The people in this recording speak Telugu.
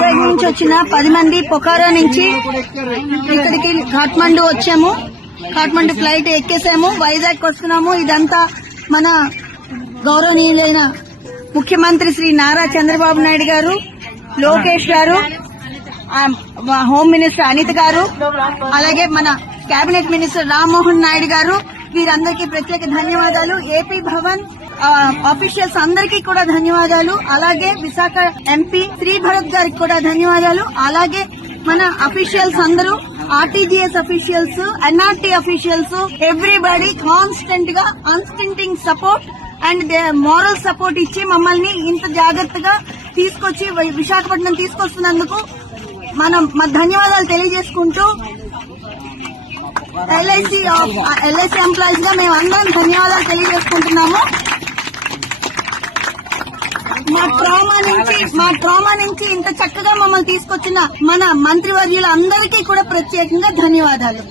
వైజాగ్ నుంచి వచ్చిన 10 మంది పొఖారా నుంచి ఇక్కడికి కాఠ్మండు వచ్చాము. కాఠ్మండు ఫ్లైట్ ఎక్కేసాము, వైజాగ్ వస్తున్నాము. ఇదంతా మన గౌరవనీయులైన ముఖ్యమంత్రి శ్రీ నారా చంద్రబాబు నాయుడు గారు, లోకేష్ గారు, హోమ్ మినిస్టర్ అనిత గారు, అలాగే మన కేబినెట్ మినిస్టర్ రామ్మోహన్ నాయుడు గారు, వీరందరికీ ప్రత్యేక ధన్యవాదాలు. ఏపీ భవన్ ఆఫీషియల్స్ అందరికీ కూడా ధన్యవాదాలు. అలాగే విశాఖ ఎంపీ శ్రీ భరత్ గారికి కూడా ధన్యవాదాలు. అలాగే మన అఫీషియల్స్ అందరూ, RTGS officials, NRT officials, everybody constant గా unstinting support and moral support ఇచ్చి మమ్మల్ని ఇంత జాగ్రత్తగా తీసుకొచ్చి విశాఖపట్నం తీసుకొస్తున్నందుకు మనం ధన్యవాదాలు తెలియజేసుకుంటూ ఎల్ఐసి ఎంప్లాయీస్ గా మేము అందరం ధన్యవాదాలు తెలియజేసుకుంటున్నాము. మా ట్రామా నుంచి ఇంత చక్కగా మమ్మల్ని తీసుకొచ్చిన మన మంత్రివర్యులందరికీ కూడా ప్రత్యేకంగా ధన్యవాదాలు.